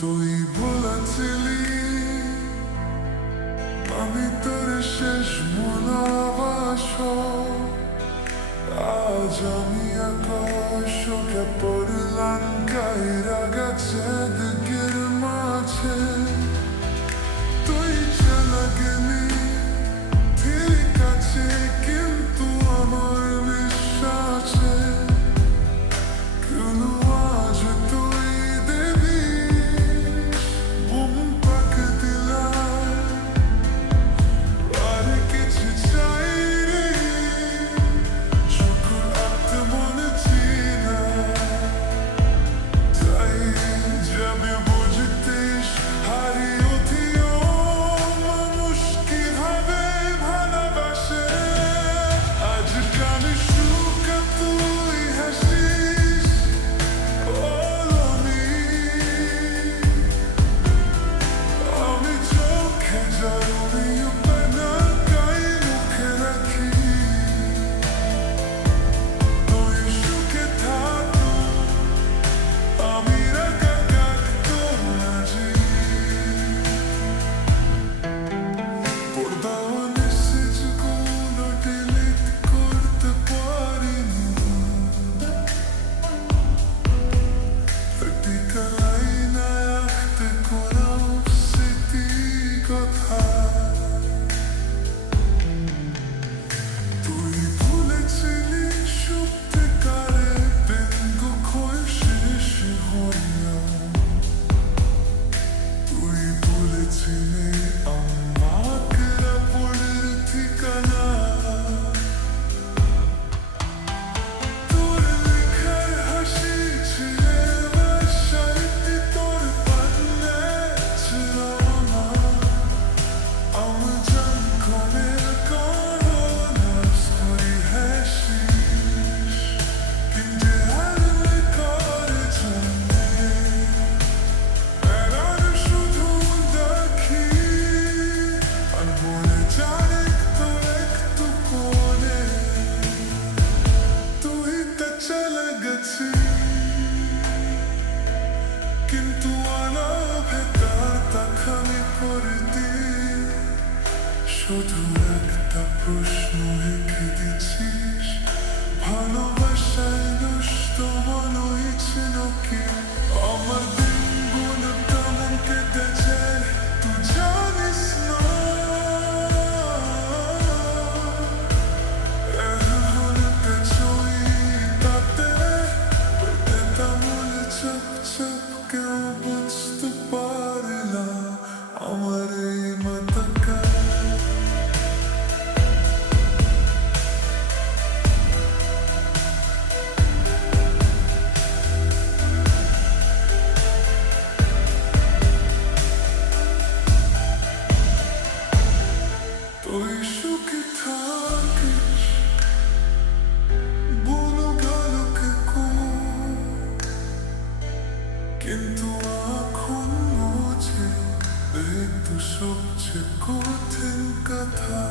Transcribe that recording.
তুই বলেছিলি আমি তোর শেষ মনাবাস আজ আমি আকাশকে পড়লাম গাইরা গেছে দিকে। amor. শুধু একটা প্রশ্ন রেখে গেছিস। ভালোবাসায় নষ্ট মনে হয়েছিল কেউ Oh.